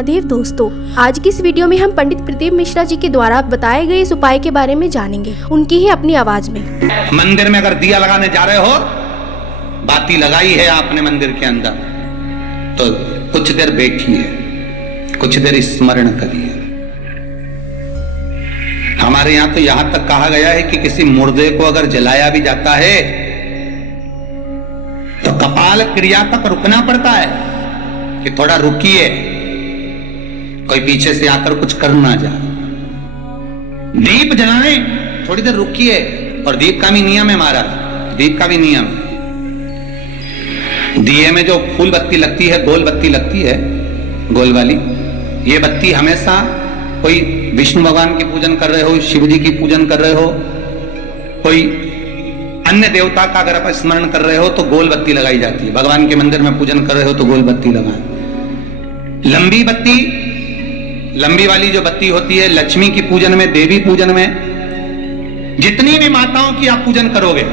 महादेव दोस्तों, आज की इस वीडियो में हम पंडित प्रदीप मिश्रा जी के द्वारा बताए गए इस उपाय के बारे में जानेंगे, उनकी ही अपनी आवाज में। मंदिर में अगर दिया लगाने जा रहे हो, बाती लगाई है आपने मंदिर के अंदर, तो कुछ देर बैठिए, कुछ देर स्मरण करिए। हमारे यहां तो यहां तक कहा गया है कि किसी मुर्दे को अगर जलाया भी जाता है तो कपाल क्रिया तक रुकना पड़ता है कि थोड़ा रुकिए, कोई पीछे से आकर कुछ कर ना जाए। दीप जलाएं, थोड़ी देर रुकिए। और दीप का भी नियम है महाराज, दीप का भी नियम है। दिए में जो फूल बत्ती लगती है, गोल बत्ती लगती है, गोल वाली, ये बत्ती हमेशा कोई विष्णु भगवान की पूजन कर रहे हो, शिव जी की पूजन कर रहे हो, कोई अन्य देवता का अगर आप स्मरण कर रहे हो तो गोल बत्ती लगाई जाती है। भगवान के मंदिर में पूजन कर रहे हो तो गोल बत्ती लगाएं। लंबी बत्ती, लंबी वाली जो बत्ती होती है लक्ष्मी की पूजन में, देवी पूजन में, जितनी भी माताओं की आप पूजन करोगे,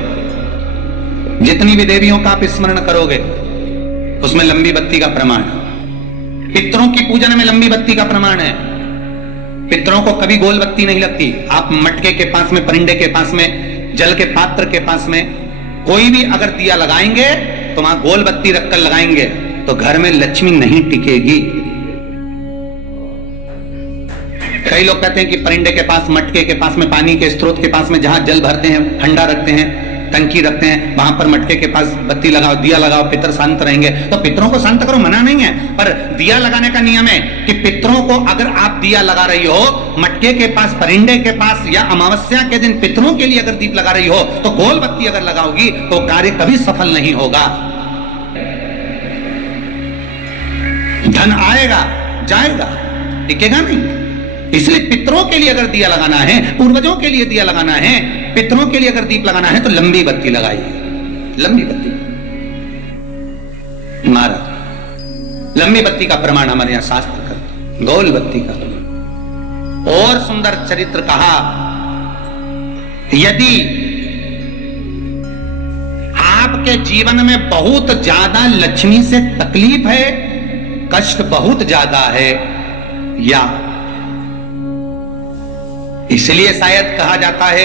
जितनी भी देवियों का आप स्मरण करोगे, उसमें लंबी बत्ती का प्रमाण है। पितरों की पूजन में लंबी बत्ती का प्रमाण है। पितरों को कभी गोल बत्ती नहीं लगती। आप मटके के पास में, परिंदे के पास में, जल के पात्र के पास में कोई भी अगर दिया लगाएंगे तो वहां गोल बत्ती रखकर लगाएंगे तो घर में लक्ष्मी नहीं टिकेगी। कई लोग कहते हैं कि परिंदे के पास, मटके के पास में, पानी के स्रोत के पास में जहां जल भरते हैं, हंडा रखते हैं, टंकी रखते हैं, वहां पर मटके के पास बत्ती लगाओ, दिया लगाओ, पितर शांत रहेंगे। तो पितरों को शांत करो, मना नहीं है, पर दिया लगाने का नियम है कि पितरों को अगर आप दिया लगा रही हो मटके के पास, परिंदे के पास, या अमावस्या के दिन पितरों के लिए अगर दीप लगा रही हो तो गोल बत्ती अगर लगाओगी तो कार्य कभी सफल नहीं होगा। धन आएगा जाएगा, टिकेगा नहीं। इसलिए पितरों के लिए अगर दिया लगाना है, पूर्वजों के लिए दिया लगाना है, पितरों के लिए अगर दीप लगाना है तो लंबी बत्ती लगाइए, लंबी बत्ती। महाराज, लंबी बत्ती का प्रमाण हमारे यहां शास्त्र करते, गोल बत्ती का। और सुंदर चरित्र कहा, यदि आपके जीवन में बहुत ज्यादा लक्ष्मी से तकलीफ है, कष्ट बहुत ज्यादा है, या इसलिए शायद कहा जाता है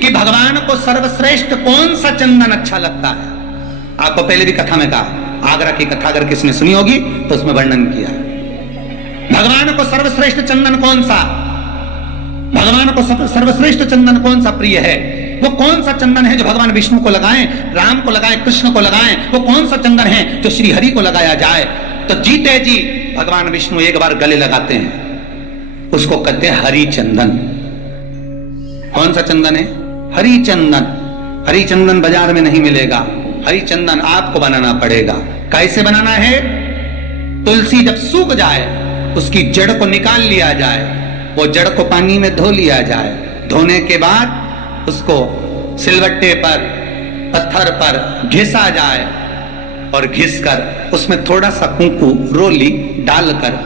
कि भगवान को सर्वश्रेष्ठ कौन सा चंदन अच्छा लगता है। आपको पहले भी कथा में कहा, आगरा की कथा अगर किसने सुनी होगी तो उसमें वर्णन किया है। भगवान को सर्वश्रेष्ठ चंदन कौन सा, भगवान को सर्वश्रेष्ठ चंदन कौन सा प्रिय है, वो कौन सा चंदन है जो भगवान विष्णु को लगाएं, राम को लगाएं, कृष्ण को लगाएं, वो कौन सा चंदन है जो श्री हरि को लगाया जाए। तो जीते जी भगवान विष्णु एक बार गले लगाते हैं, उसको कहते हैं हरि चंदन। कौन सा चंदन है? हरि चंदन। हरि चंदन बाजार में नहीं मिलेगा, हरि चंदन आपको बनाना पड़ेगा। कैसे बनाना है? तुलसी जब सूख जाए उसकी जड़ को निकाल लिया जाए, वो जड़ को पानी में धो लिया जाए, धोने के बाद उसको सिलवट्टे पर, पत्थर पर घिसा जाए और घिसकर उसमें थोड़ा सा कुंकू, रोली डालकर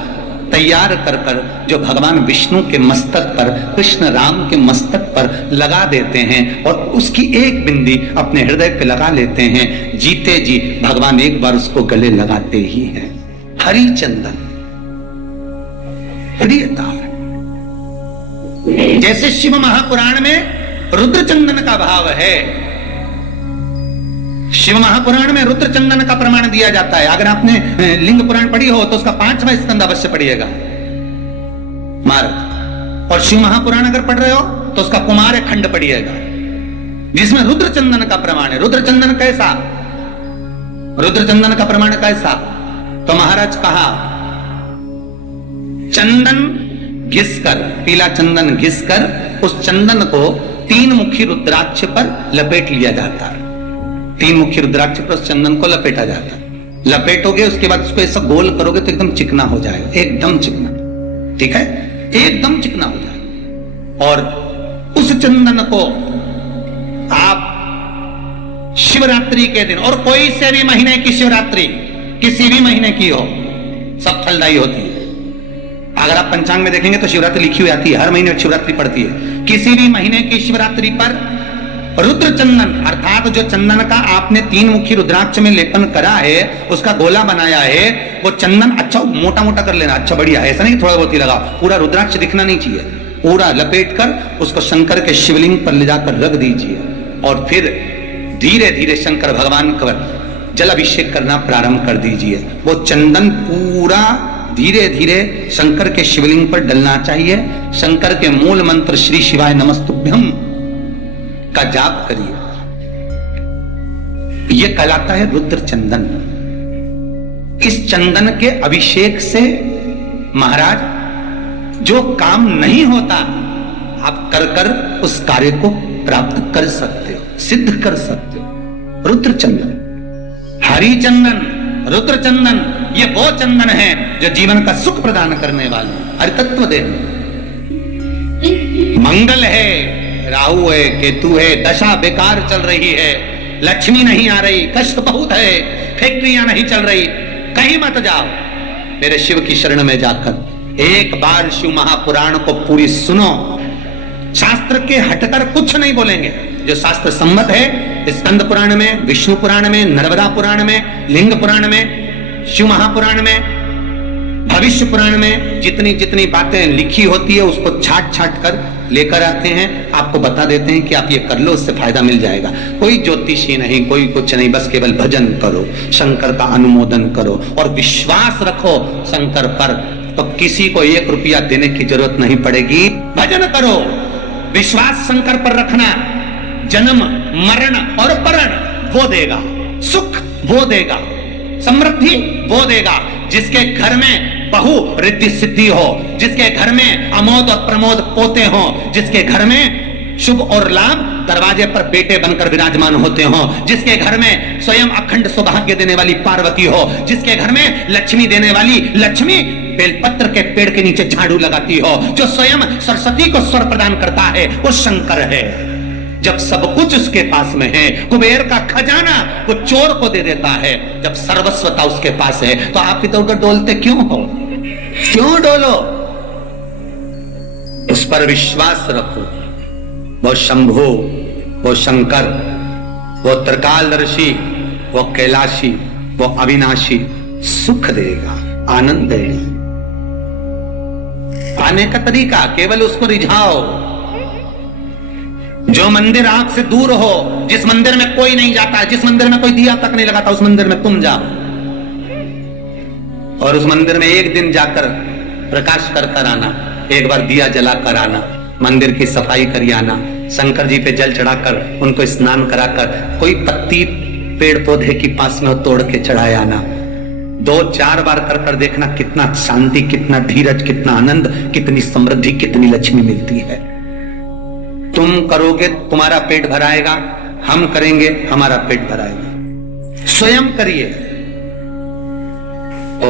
तैयार कर कर जो भगवान विष्णु के मस्तक पर, कृष्ण राम के मस्तक पर लगा देते हैं और उसकी एक बिंदी अपने हृदय पे लगा लेते हैं। जीते जी भगवान एक बार उसको गले लगाते ही हैं। हरि चंदन प्रियता। जैसे शिव महापुराण में रुद्र चंदन का भाव है, शिव महापुराण में रुद्र चंदन का प्रमाण दिया जाता है। अगर आपने लिंग पुराण पढ़ी हो तो उसका 5वां स्कंद अवश्य पढ़िएगा महाराज। और शिव महापुराण अगर पढ़ रहे हो तो उसका कुमार खंड पढ़िएगा, जिसमें रुद्र चंदन का प्रमाण है। रुद्र चंदन कैसा, रुद्र चंदन का प्रमाण कैसा? तो महाराज कहा, चंदन घिसकर, पीला चंदन घिसकर उस चंदन को 3 मुखी रुद्राक्ष पर लपेट लिया जाता है। 3 मुखी रुद्राक्ष पर उस चंदन को लपेटा जाता है। लपेटोगे उसके बाद उसको ऐसा गोल करोगे तो एकदम चिकना हो जाएगा, एकदम चिकना, ठीक है, एकदम चिकना हो जाएगा। और उस चंदन को आप शिवरात्रि के दिन, और कोई से भी महीने की शिवरात्रि, किसी भी महीने की हो, सब फलदायी होती है। अगर आप पंचांग में देखेंगे तो शिवरात्रि लिखी हुई आती है, हर महीने शिवरात्रि पड़ती है। किसी भी महीने की शिवरात्रि पर रुद्र चंदन अर्थात जो चंदन का आपने 3 मुखी रुद्राक्ष में लेपन करा है, उसका गोला बनाया है, वो चंदन अच्छा मोटा मोटा कर लेना, अच्छा बढ़िया, ऐसा नहीं थोड़ा बहुत ही लगा, पूरा रुद्राक्ष दिखना नहीं चाहिए, पूरा लपेट कर उसको शंकर के शिवलिंग पर ले जाकर रख दीजिए और फिर धीरे धीरे शंकर भगवान का जल अभिषेक करना प्रारंभ कर दीजिए। वो चंदन पूरा धीरे धीरे शंकर के शिवलिंग पर डलना चाहिए। शंकर के मूल मंत्र श्री शिवाय नमस्तुभ्यम का जाप करिए। यह कहलाता है रुद्र चंदन। इस चंदन के अभिषेक से महाराज जो काम नहीं होता आप कर कर उस कार्य को प्राप्त कर सकते हो, सिद्ध कर सकते हो। रुद्र चंदन, हरि चंदन, रुद्र चंदन, ये वो चंदन है जो जीवन का सुख प्रदान करने वाले, हर तत्व दे। मंगल है, राहु है, केतु है, दशा बेकार चल रही है, लक्ष्मी नहीं आ रही, कष्ट बहुत है, फैक्ट्रियां नहीं चल रही, कहीं मत जाओ, मेरे शिव की शरण में जाकर एक बार शिव महापुराण को पूरी सुनो। शास्त्र के हटकर कुछ नहीं बोलेंगे, जो शास्त्र सम्मत है, स्कंद पुराण में, विष्णु पुराण में, नर्मदा पुराण में, लिंग पुराण में, शिव महापुराण में, भविष्य पुराण में जितनी जितनी बातें लिखी होती है उसको छाट छाट कर लेकर आते हैं, आपको बता देते हैं कि आप ये कर लो, उससे फायदा मिल जाएगा। कोई ज्योतिषी नहीं, कोई कुछ नहीं, बस केवल भजन करो, शंकर का अनुमोदन करो और विश्वास रखो शंकर पर, तो किसी को 1 रुपया देने की जरूरत नहीं पड़ेगी। भजन करो, विश्वास शंकर पर रखना, जन्म मरण और परण वो देगा, सुख वो देगा, समृद्धि वो देगा। जिसके घर में बहु रिद्धि सिद्धि हो, जिसके घर में अमोद और प्रमोद पोते हो, जिसके घर में शुभ और लाभ दरवाजे पर बेटे बनकर विराजमान होते हो, जिसके घर में स्वयं अखंड सौभाग्य देने वाली पार्वती हो, जिसके घर में लक्ष्मी देने वाली लक्ष्मी बेलपत्र के पेड़ के नीचे झाड़ू लगाती हो, जो स्वयं सरस्वती को स्वर प्रदान करता है, वो शंकर है। जब सब कुछ उसके पास में है, कुबेर का खजाना वो चोर को दे देता है, जब सर्वस्वता उसके पास है, तो आप इधर उधर डोलते क्यों हो? क्यों डोलो? उस पर विश्वास रखो। वो शंभु, वो शंकर, वो त्रिकालदर्शी, वो कैलाशी, वो अविनाशी सुख देगा, आनंद देगा। आने का तरीका केवल उसको रिझाओ। जो मंदिर आंख से दूर हो, जिस मंदिर में कोई नहीं जाता, जिस मंदिर में कोई दिया तक नहीं लगाता, उस मंदिर में तुम जाओ और उस मंदिर में एक दिन जाकर प्रकाश कर कर आना, एक बार दिया जला कर आना, मंदिर की सफाई कर आना, शंकर जी पे जल चढ़ाकर उनको स्नान कराकर, कोई पत्ती पेड़ पौधे की पास में तोड़ के चढ़ाए आना। 2-4 बार कर कर देखना कितना शांति, कितना धीरज, कितना आनंद, कितनी समृद्धि, कितनी लक्ष्मी मिलती है। तुम करोगे तुम्हारा पेट भराएगा, हम करेंगे हमारा पेट भराएगा। स्वयं करिए। तो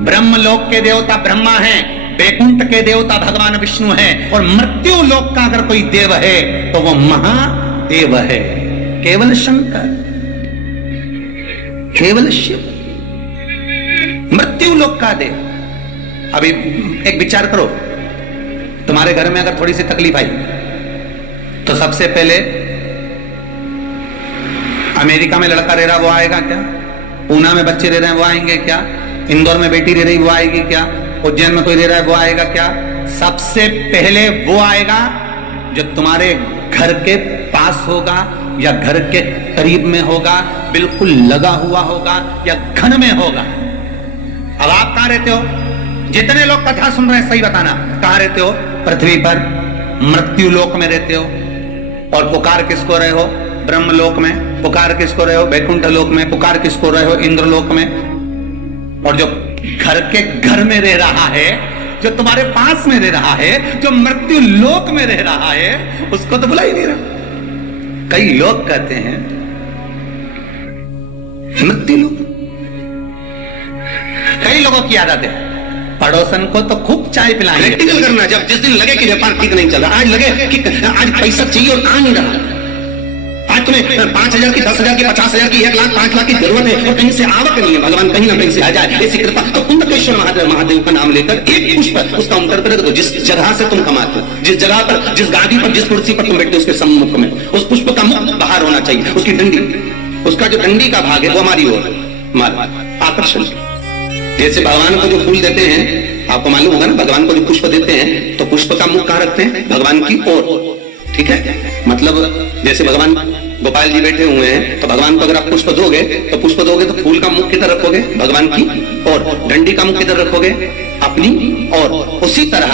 ब्रह्मलोक के देवता ब्रह्मा हैं, वैकुंठ के देवता भगवान विष्णु हैं, और मृत्यु लोक का अगर कोई देव है तो वो महादेव है, केवल शंकर, केवल शिव, मृत्यु लोक का देव। अभी एक विचार करो, तुम्हारे घर में अगर थोड़ी सी तकलीफ आई तो सबसे पहले अमेरिका में लड़का रह रहा वो आएगा क्या? पूना में बच्चे रह रहे हैं वो आएंगे क्या? इंदौर में बेटी रह रही वो आएगी क्या? उज्जैन में कोई रह रहा है वो आएगा क्या? सबसे पहले वो आएगा जो तुम्हारे घर के पास होगा या घर के करीब में होगा, बिल्कुल लगा हुआ होगा या घन में होगा। अब आप कहां रहते हो? जितने लोग कथा सुन रहे हैं सही बताना, कहां रहते हो? पृथ्वी पर मृत्यु लोक में रहते हो। और पुकार किसको रहे हो? ब्रह्मलोक में। पुकार किसको रहे हो? वैकुंठ लोक में। पुकार किसको रहे हो? इंद्रलोक में। और जो घर के घर में रह रहा है, जो तुम्हारे पास में रह रहा है, जो मृत्यु लोक में रह रहा है, उसको तो बुला ही नहीं रहा। कई लोग कहते हैं मृत्यु लोक। कई लोगों की आदत है पड़ोसन को तो खूब चाय पिलाएंगे, प्रैक्टिकल करना। जब जिस दिन लगे कि व्यापार ठीक नहीं चल रहा, आज लगे कि आज पैसा चाहिए और आ नहीं रहा, आज तुम्हें 5,000 की, 10,000 की, 50,000 की, 1 लाख, 5 लाख की जरूरत है और कहीं से आवक नहीं है, भगवान कहीं ना कहीं से आ जाए, ऐसी कृपा। तो कुंडकेश्वर महादेव का नाम लेकर एक पुष्प उसका अंतर कर दो, जिस जगह से तुम कमाते हो, जिस जगह पर, जिस गादी पर, जिस कुर्सी पर तुम बैठते हो, उसके सम्मुख में उस पुष्प का मुख बाहर होना चाहिए, उसकी डंडी, उसका जो डंडी का भाग है वो हमारी ओर, हमारा आकर्षण। जैसे भगवान को जो फूल देते हैं, आपको मालूम होगा ना, भगवान को जो पुष्प देते हैं तो पुष्प का मुख कहां रखते हैं? भगवान की ओर, ठीक है। मतलब जैसे भगवान गोपाल जी बैठे हुए हैं तो भगवान को अगर आप पुष्प दोगे तो फूल का मुख किधर रखोगे? भगवान की ओर। डंडी का मुख किधर रखोगे? अपनी ओर। उसी तरह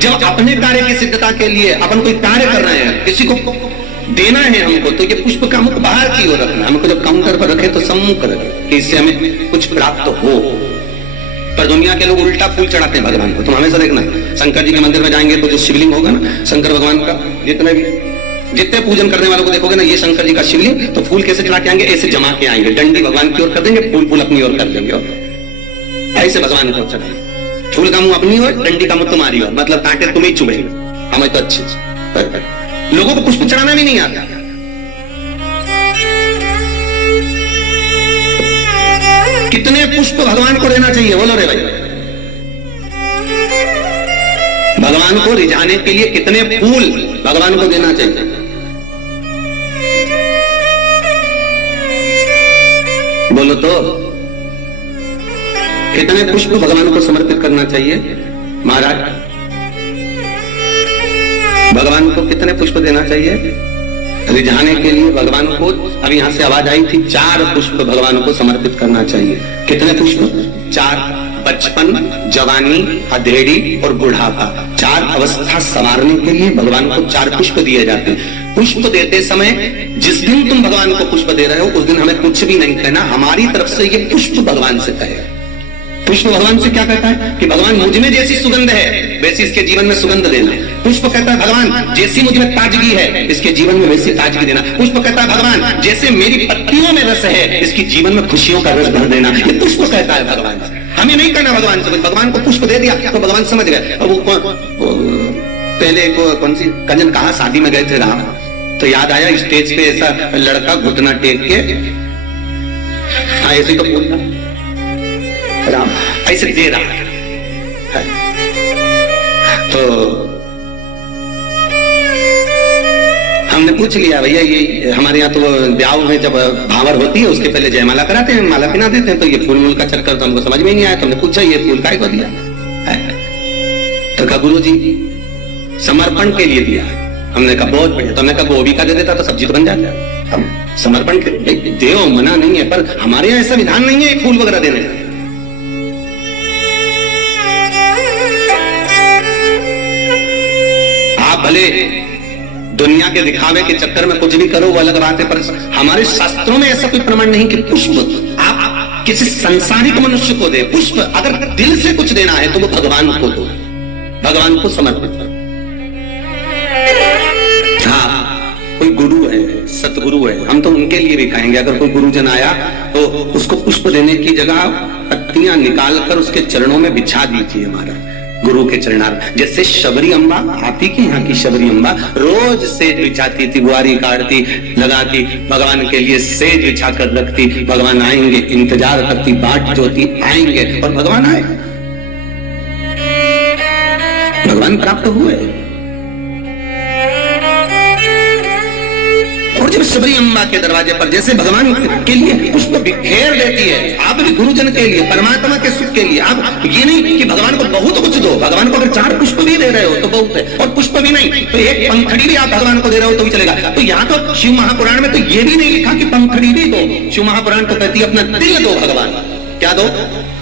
जब अपने कार्य की सिद्धता के लिए अपन कोई कार्य कर रहे हैं, किसी को देना है हमको, तो ये पुष्प का मुख बाहर की ओर रखना। हमको जब काउंटर पर रखे तो सम्मुख रखे कि इससे हमें कुछ प्राप्त हो। पर दुनिया के लोग उल्टा फूल चढ़ाते हैं भगवान को। तुम हमेशा देखना, शंकर जी के मंदिर में जाएंगे तो जो शिवलिंग होगा ना, शंकर भगवान का, जितने पूजन करने वालों को देखोगे ना, ये शंकर जी का शिवलिंग, तो फूल कैसे चढ़ा के आएंगे? ऐसे जमा के आएंगे, डंडी भगवान की ओर कर देंगे, फूल अपनी ओर कर देंगे, और ऐसे भगवान को चढ़ाएंगे। फूल का मुंह अपनी ओर, डंडी का मुंह तुम्हारी ओर, मतलब कांटे तुम्हें चुभेंगे। हमें तो अच्छे लोगों को पुष्प चढ़ाना भी नहीं आता। कितने पुष्प भगवान को देना चाहिए? बोलो रे भाई। भगवान को रिझाने के लिए कितने फूल भगवान को देना चाहिए? बोलो तो, कितने पुष्प भगवान को समर्पित करना चाहिए? महाराज, भगवान को कितने पुष्प देना चाहिए रिझाने के लिए? भगवान को, अभी यहां से आवाज आई थी, 4 पुष्प भगवान को समर्पित करना चाहिए। कितने पुष्प? 4। बचपन, जवानी, अधेड़ी और बुढ़ापा, 4 अवस्था संवारने के लिए भगवान को 4 पुष्प दिए जाते हैं। पुष्प देते समय, जिस दिन तुम भगवान को पुष्प दे रहे हो उस दिन हमें कुछ भी नहीं कहना, हमारी तरफ से ये पुष्प भगवान से कहे। पुष्प भगवान से क्या कहता है कि भगवान मुझ में जैसी सुगंध है वैसी इसके जीवन में सुगंध देना। पुष्प कहता है भगवान जैसी मुझ में ताजगी है इसके जीवन में वैसी ताजगी देना। पुष्प कहता है भगवान जैसे मेरी पत्तियों में रस है इसके जीवन में खुशियों का रस भर देना। ये पुष्प कहता है भगवान से। हमें नहीं कहना भगवान से। भगवान को पुष्प दे दिया तो भगवान समझ गए। और वो पहले कौन सी कजन कहा शादी में गए थे राम, तो याद आया स्टेज पे ऐसा लड़का घुटना टेक के ऐसे तो बोलता राम ऐसे दे रहा है। तो हमने पूछ लिया भैया ये हमारे यहाँ तो ब्याह में जब भावर होती है उसके पहले जयमाला कराते हैं, माला पहना देते हैं, तो ये फूल मूल का चक्कर तो हमको समझ में नहीं आया। तो हमने पूछा ये फूल काय को दिया? तो कहा गुरु जी समर्पण के लिए दिया। हमने कहा बहुत बढ़िया। तो हमने कहा गोभी का दे देता तो सब्जी तो बन जाता। हम समर्पण के देव मना नहीं है, पर हमारे यहाँ ऐसा विधान नहीं है फूल वगैरह देने का। आप भले दुनिया के दिखावे के चक्कर में कुछ भी करो वो अलग बात है, पर हमारे शास्त्रों में ऐसा कोई प्रमाण नहीं कि पुष्प आप किसी संसारिक मनुष्य को दे। पुष्प अगर दिल से कुछ देना है तो वो भगवान को दो, भगवान को समर्पित करो। हाँ कोई गुरु है, सतगुरु है, हम तो उनके लिए भी खाएंगे। अगर कोई गुरुजन आया तो उसको पुष्प देने की जगह पत्तियां निकाल कर उसके चरणों में बिछा दीजिए हमारा गुरु के चरणार। जैसे शबरी अम्बा, आप ही के यहाँ की शबरी अम्बा रोज सेज बिछाती थी, बुआरी काटती, लगाती, भगवान के लिए सेज बिछा कर रखती। भगवान आएंगे इंतजार करती, बाट जोती, आएंगे और भगवान आए, भगवान प्राप्त हुए। और जब शबरी अम्बा के दरवाजे पर जैसे भगवान के लिए पुष्प बिखेर देती है, आप भी गुरुजन के लिए, परमात्मा के सुख के लिए। आप ये नहीं कि भगवान को बहुत कुछ दो, भगवान को अगर 4 पुष्प भी दे रहे हो तो बहुत है, और पुष्प भी नहीं तो एक पंखड़ी भी आप भगवान को दे रहे हो तो भी चलेगा। तो यहाँ तो शिव महापुराण में तो ये भी नहीं लिखा कि पंखड़ी भी दो। शिव महापुराण तो कहती है अपना दिल दो भगवान। क्या दो?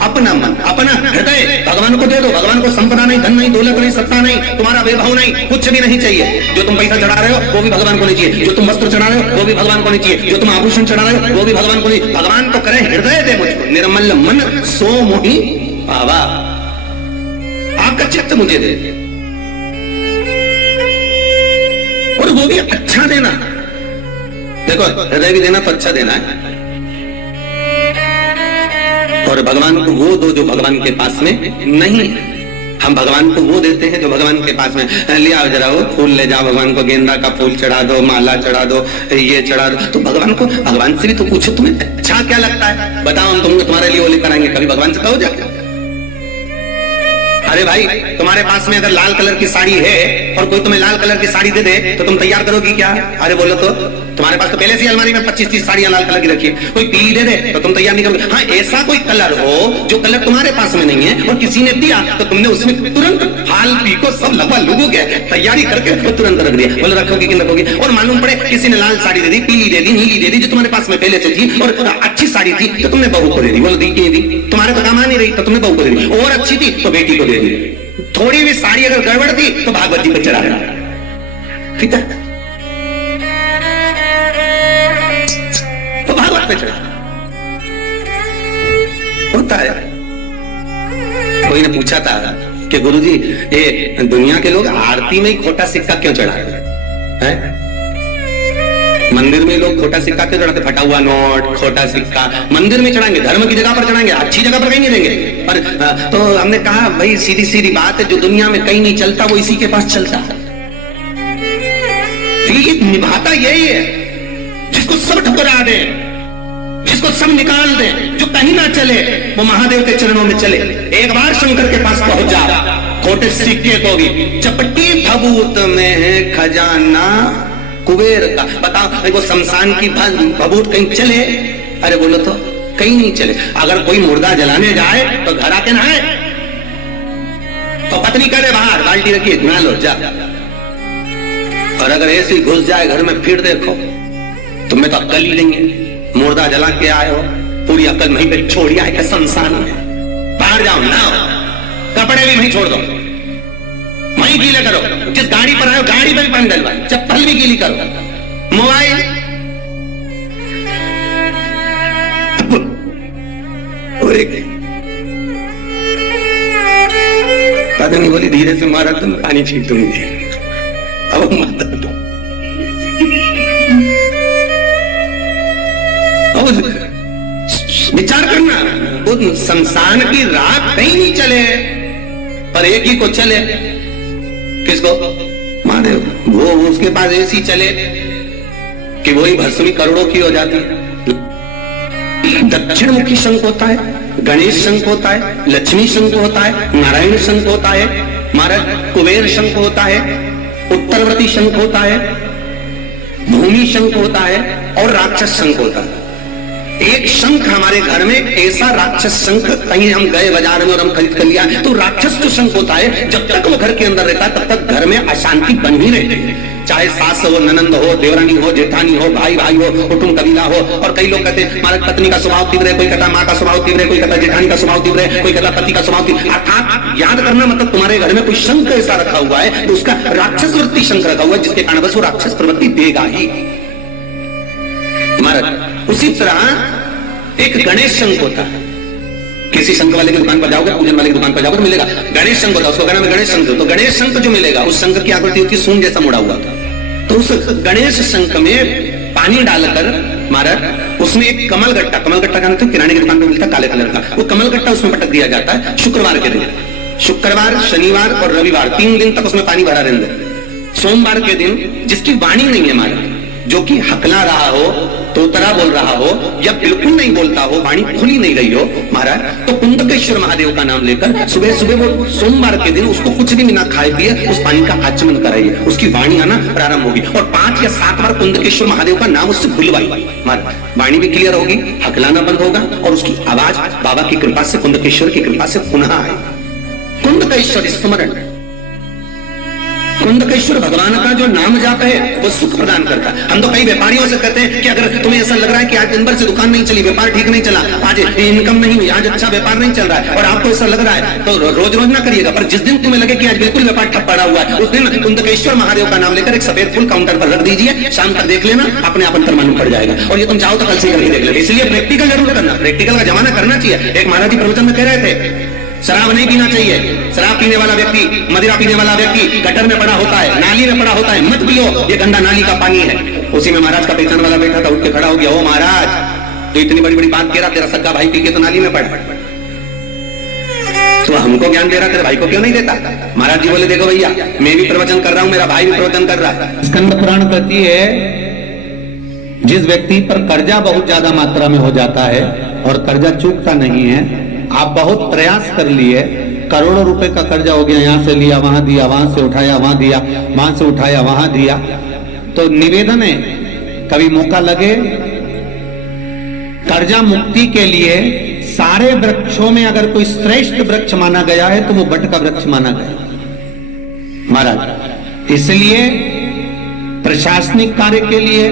अपना मन, अपना हृदय भगवान को दे दो। भगवान को संपदा नहीं, धन नहीं, दौलत नहीं, सत्ता नहीं, तुम्हारा वैभव नहीं, कुछ भी नहीं चाहिए। जो तुम पैसा चढ़ा रहे हो वो भी भगवान को नहीं चाहिए, जो तुम वस्त्र चढ़ा रहे हो वो भी भगवान को नहीं चाहिए, जो तुम आभूषण चढ़ा रहे हो वो भी भगवान को नहीं। भगवान तो करे हृदय दे मुझको, निर्मल मन सो मोहि पावा, आपका चित्त मुझे दे, और वो भी अच्छा देना। देखो हृदय भी देना तो अच्छा देना है, और भगवान को वो दो जो भगवान के पास में नहीं है। हम भगवान को वो देते हैं जो भगवान के पास में, ले आओ जरा वो फूल ले जाओ भगवान को, गेंदा का फूल चढ़ा दो, माला चढ़ा दो, ये चढ़ा दो। तो भगवान से भी तो पूछो तुम्हें अच्छा क्या लगता है, बताओ हम तुम्हारे लिए वो लेकर आएंगे। कभी भगवान से कहो जाके, अरे भाई तुम्हारे पास में अगर लाल कलर की साड़ी है और कोई तुम्हें लाल कलर की साड़ी दे दे तो तुम तैयार करोगी क्या? अरे बोलो तो, तुम्हारे पास तो पहले से अलमारी में 25-30 साड़ियां लाल कलर की रखी है, कोई पीली दे दे तो तुम तैयार नहीं करोगे। हाँ, ऐसा कोई कलर हो जो कलर तुम्हारे पास में नहीं है और किसी ने दिया तो तुमने उसमें तुरंत हाल पीको सब लगवा लुगो के तैयारी करके तो तुरंत रख दिया। बोलो रखोगे कि रखोगे? और मालूम पड़े किसी ने लाल साड़ी दे दी, पीली दे दी, नीली दे दी, जो तुम्हारे पास में पहले से थी और अच्छी साड़ी थी तो तुमने बहू को दे दी। बोलो दी कि नहीं दी? तुम्हारे तो काम आ नहीं रही तो तुमने बहू को दे दी, और अच्छी थी तो बेटी को दे दी। थोड़ी भी साड़ी अगर गड़बड़ थी तो भागवत जी पे चढ़ा देना, ठीक है? तो भागवत पे चढ़ा होता है। कोई ने पूछा था कि गुरुजी ये दुनिया के लोग आरती में ही खोटा सिक्का क्यों चढ़ाते हैं? मंदिर में लोग खोटा सिक्का क्यों चढ़ाते? फटा हुआ नोट, खोटा सिक्का मंदिर में चढ़ाएंगे, धर्म की जगह पर चढ़ाएंगे, अच्छी जगह पर कहीं नहीं देंगे। पर तो हमने कहा भाई सीधी सीधी बात है, जो दुनिया में कहीं नहीं चलता वो इसी के पास चलता है। निभाता यही है जिसको सब ठुकरा दे, जिसको सब निकाल दे, जो कहीं ना चले वो महादेव के चरणों में चले। एक बार शंकर के पास पहुंच जा, खोटे सिक्के को भी चपटी भभूत में है खजाना कुबेर का। बताओ वो शमशान की भभूत कहीं चले? अरे बोलो तो कहीं नहीं चले। अगर कोई मुर्दा जलाने जाए तो घर आके नहाए, तो पत्नी करे बाहर बाल्टी रखिए नहा लो जा। और अगर ऐसे ही घुस जाए घर में फिर देखो तुम्हें तो अक्ल ही नहीं है, मुर्दा जला के आए हो, पूरी अक्ल वहीं पे छोड़ आए क्या शमशान में? बाहर जाओ ना, कपड़े भी वहीं छोड़ दो, वहीं गीले करो, जिस गाड़ी पर आए गाड़ी में भी पानी डलवा, चप्पल भी गीली करो, मोबाइल पता नहीं बोली धीरे से मारा तुम पानी छीट दूंगी। अब माता विचार करना, वो शमशान की रात कहीं नहीं चले पर एक ही को चले। किसको? महादेव। वो उसके पास ऐसी चले कि वही भस्मी करोड़ों की हो जाती है। दक्षिण मुखी शंख होता है, गणेश शंख होता है, लक्ष्मी शंख होता है, नारायण शंख होता है, महाराज कुबेर शंख होता है, उत्तरवर्ती शंख होता है, भूमि शंख होता है और राक्षस शंख होता है। एक शंख हमारे घर में ऐसा राक्षस शंख, कहीं हम गए बाजार में और हम खरीद कर लिया, तो राक्षस जो शंख होता है जब तक वो घर के अंदर रहता है तब तक घर में अशांति बन ही रहती है। चाहे सास हो, ननंद हो, देवरानी हो, जेठानी हो, भाई भाई हो, कुटुंब कबीला हो। और कई लोग कहते हैं हमारी पत्नी का स्वभाव तीव्र है, कोई कहता माँ का स्वभाव तीव्र है, कोई कहता जेठानी का स्वभाव तीव्र है, कोई कहता पति का स्वभाव तीव्र। अर्थात याद करना मतलब तुम्हारे घर में कोई शंख ऐसा रखा हुआ है तो उसका राक्षस वृत्ति शंख रखा हुआ है, जिसके कारण बस वो राक्षस प्रवृत्ति देगा ही। उसी तरह एक गणेश शंख होता है। किसी शंख वाले की दुकान पर जाओगे, पूजन वाले की दुकान पर जाओगे तो मिलेगा गणेश शंख होता है, उसको कहना में गणेश शंख। तो गणेश शंख जो मिलेगा उस शंख की आकृति होती है सूंड जैसा मुड़ा हुआ था। तो उस गणेश शंख में पानी डालकर महाराज उसमें एक कमल गट्टा का किराने की दुकान पर मिलता है काले कलर का, वो कमल गट्टा उसमें पटक दिया जाता है। शुक्रवार के दिन, शुक्रवार, शनिवार और रविवार 3 दिन तक उसमें पानी भरा रहने दे। सोमवार के दिन जिसकी वाणी नहीं है महाराज, जो कि हकला रहा हो, तोतरा बोल रहा हो या बिल्कुल नहीं बोलता हो, वाणी खुली नहीं रही हो महाराज, तो कुंदकेश्वर महादेव का नाम लेकर सुबह सुबह वो सोमवार के दिन उसको कुछ भी बिना खाए पिए उस पानी का आचमन कराइए, उसकी वाणी आना प्रारंभ होगी। और 5 या 7 बार कुंदकेश्वर महादेव का नाम उससे बुलवाइए, वाणी भी क्लियर होगी, हकलाना बंद होगा और उसकी आवाज बाबा की कृपा से, कुंदकेश्वर की कृपा से पुनः आए। कुंदकेश्वर स्मरण, कुंदकेश्वर भगवान का जो नाम जाप है वो सुख प्रदान करता है। हम तो कई व्यापारियों से कहते हैं कि अगर तुम्हें ऐसा लग रहा है कि आज दिन भर से दुकान नहीं चली, व्यापार ठीक नहीं चला, आज इनकम नहीं हुई, आज अच्छा व्यापार नहीं चल रहा है और आपको ऐसा लग रहा है तो रोज रोज ना करिएगा, पर जिस दिन तुम्हें लगे कि आज बिल्कुल व्यापार ठप पड़ा हुआ है उस दिन कुंदकेश्वर महादेव का नाम लेकर एक सफेद फूल काउंटर पर रख दीजिए, शाम तक देख लेना, अपने आप अंतर मालूम पड़ जाएगा। और ये तुम चाहो तो कल से करके देख लेना। इसलिए प्रैक्टिकल जरूर करना, प्रैक्टिकल का जमाना करना चाहिए। एक महाराज जी प्रवचन में कह रहे थे शराब नहीं पीना चाहिए, शराब पीने वाला व्यक्ति, मदिरा पीने वाला व्यक्ति गटर में पड़ा होता है, नाली में पड़ा होता है, मत पियो, ये गंदा नाली का पानी है। उसी में महाराज का पहचान वाला बैठा था, उठ के खड़ा हो गया, ओ महाराज तो इतनी बड़ी बड़ी बात कह रहा, तेरा सगा भाई पी के तो नाली में पड़ा। तो तुमको ज्ञान दे रहा, तेरे भाई को क्यों नहीं देता? महाराज जी बोले देखो भैया, मैं भी प्रवचन कर रहा हूं, मेरा भाई भी प्रवचन कर रहा है। स्कंद पुराण कहती है, जिस व्यक्ति पर कर्जा बहुत ज्यादा मात्रा में हो जाता है और कर्जा चूकता नहीं है, आप बहुत प्रयास कर लिए, करोड़ों रुपए का कर्जा हो गया, यहां से लिया वहां दिया, वहां से उठाया वहां दिया, वहां से उठाया वहां दिया, तो निवेदन है कभी मौका लगे कर्जा मुक्ति के लिए सारे वृक्षों में अगर कोई श्रेष्ठ वृक्ष माना गया है तो वो बट का वृक्ष माना गया महाराज। इसलिए प्रशासनिक कार्य के लिए,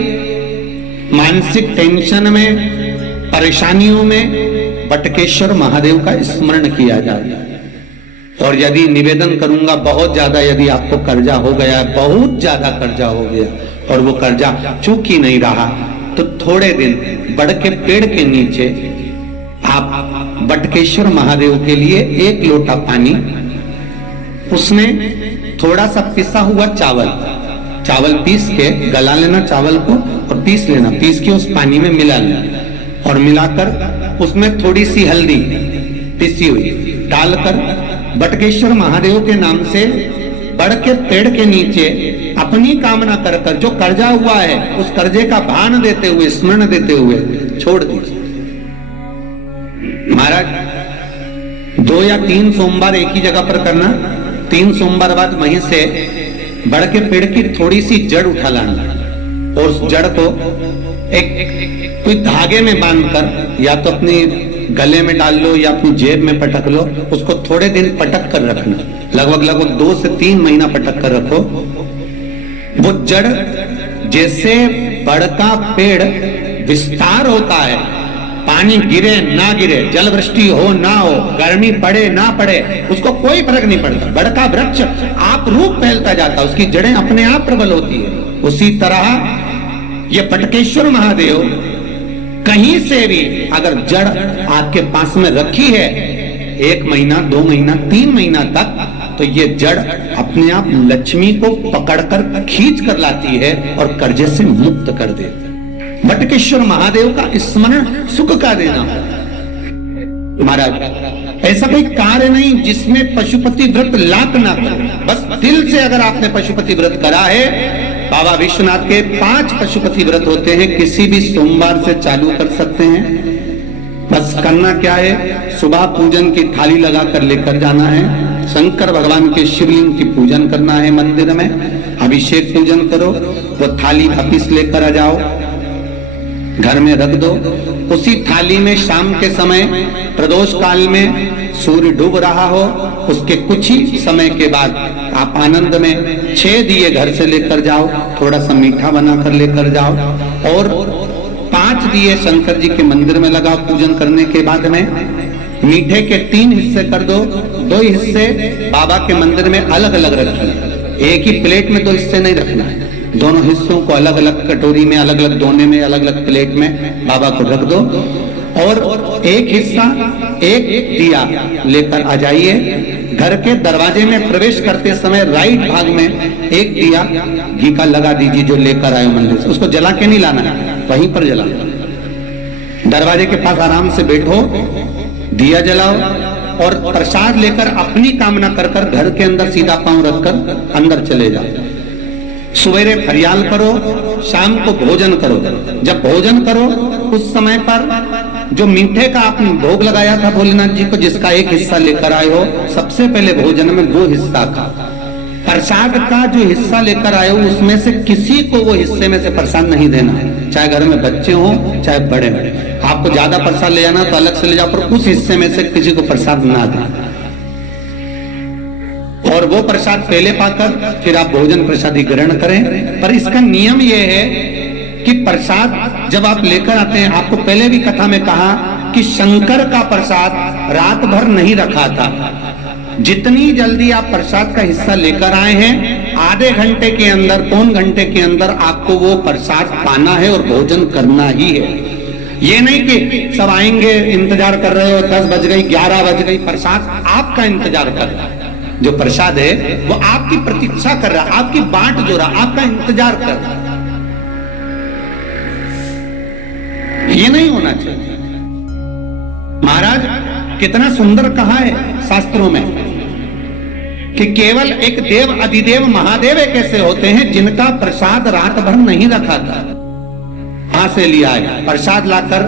मानसिक टेंशन में, परेशानियों में बटकेश्वर महादेव का स्मरण किया जाए। और यदि निवेदन करूंगा बहुत ज्यादा, यदि आपको कर्जा हो गया, बहुत ज्यादा कर्जा हो गया और वो कर्जा चूक ही नहीं रहा, तो थोड़े दिन बड़ के पेड़ के नीचे आप बटकेश्वर महादेव के लिए 1 लोटा पानी, उसमें थोड़ा सा पिसा हुआ चावल पीस के गला लेना चावल को और पीस लेना, पीस के उस पानी में मिला लेना और मिलाकर उसमें थोड़ी सी हल्दी पिसी हुई डालकर बटकेश्वर महादेव के नाम से बड़ के पेड़ के नीचे अपनी कामना कर कर जो कर्जा हुआ है उस कर्जे का भान देते हुए, स्मरण देते हुए छोड़ दीजिए। महाराज 2 या 3 सोमवार एक ही जगह पर करना, 3 सोमवार बाद वहीं से बड़ के पेड़ की थोड़ी सी जड़ उठा लाना और उस जड़ को एक कोई धागे में बांधकर या तो अपनी गले में डाल लो या अपनी जेब में पटक लो, उसको थोड़े दिन पटक कर रखना, लगभग 2 से 3 महीना पटक कर रखो। वो जड़ जैसे बड़ का पेड़ विस्तार होता है, पानी गिरे ना गिरे, जल वृष्टि हो ना हो, गर्मी पड़े ना पड़े, उसको कोई फर्क नहीं पड़ता, बड़ का वृक्ष आप रूप फैलता जाता, उसकी जड़ें अपने आप प्रबल होती है। उसी तरह ये बटकेश्वर महादेव कहीं से भी अगर जड़ आपके पास में रखी है 1 महीना, 2 महीना, 3 महीना तक, तो ये जड़ अपने आप लक्ष्मी को पकड़कर खींच कर लाती है और कर्जे से मुक्त कर देती है। बटकेश्वर महादेव का स्मरण सुख का देना। महाराज ऐसा कोई कार्य नहीं जिसमें पशुपति व्रत लाख ना करो, बस दिल से अगर आपने पशुपति व्रत करा है, बाबा विश्वनाथ के 5 पशुपति व्रत होते हैं, किसी भी सोमवार से चालू कर सकते हैं। बस करना क्या है, सुबह पूजन की थाली लगाकर लेकर जाना है, शंकर भगवान के शिवलिंग की पूजन करना है, मंदिर में अभिषेक पूजन करो, वो थाली वापिस लेकर आ जाओ, घर में रख दो। उसी थाली में शाम के समय प्रदोष काल में सूर्य डूब रहा हो, उसके कुछ ही समय के बाद आप आनंद में 6 दिए घर से लेकर जाओ, थोड़ा सा मीठा बनाकर लेकर जाओ और 5 दिए शंकर जी के मंदिर में लगाओ। पूजन करने के बाद में मीठे के 3 हिस्से कर दो, 2 हिस्से बाबा के मंदिर में अलग अलग रखिए, एक ही प्लेट में 2 हिस्से नहीं रखना है, दोनों हिस्सों को अलग अलग कटोरी में, अलग अलग दोने में, अलग अलग प्लेट में बाबा को रख दो और एक हिस्सा, एक दिया लेकर आ जाइए। घर के दरवाजे में प्रवेश करते समय राइट भाग में एक दिया घी का लगा दीजिए जो लेकर आए मंदिर से, उसको जला के नहीं लाना है, वहीं पर जलाना। दरवाजे के पास आराम से बैठो, दिया जलाओ और प्रसाद लेकर अपनी कामना कर कर घर के अंदर सीधा पांव रखकर अंदर चले जाओ। सवेरे फरियाल करो, शाम को भोजन करो। जब भोजन करो उस समय पर जो मीठे का आपने भोग लगाया था भोलेनाथ जी को, जिसका एक हिस्सा लेकर आए हो, सबसे पहले भोजन में वो हिस्सा खा। प्रसाद का जो हिस्सा लेकर आए हो उसमें से किसी को वो हिस्से में से प्रसाद नहीं देना, चाहे घर में बच्चे हो चाहे बड़े हो। आपको ज्यादा प्रसाद ले जाना तो अलग से ले जाओ, पर उस हिस्से में से किसी को प्रसाद ना दें। और वो प्रसाद पहले पाकर फिर आप भोजन प्रसादी ग्रहण करें। पर इसका नियम यह है कि प्रसाद जब आप लेकर आते हैं, आपको पहले भी कथा में कहा कि शंकर का प्रसाद रात भर नहीं रखा था। जितनी जल्दी आप प्रसाद का हिस्सा लेकर आए हैं, आधे घंटे के अंदर, पौन घंटे के अंदर आपको वो प्रसाद पाना है और भोजन करना ही है। ये नहीं कि सब आएंगे, इंतजार कर रहे हो, 10 बज गई, 11 बज गई, प्रसाद आपका इंतजार कर रहा है। जो प्रसाद है वो आपकी प्रतीक्षा कर रहा है, आपकी बाट जो रहा, आपका इंतजार कर रहा है। ये नहीं होना चाहिए। महाराज कितना सुंदर कहा है शास्त्रों में कि केवल एक देव अधिदेव महादेव एक ऐसे होते हैं जिनका प्रसाद रात भर नहीं रखा था, वहां से लिया है प्रसाद लाकर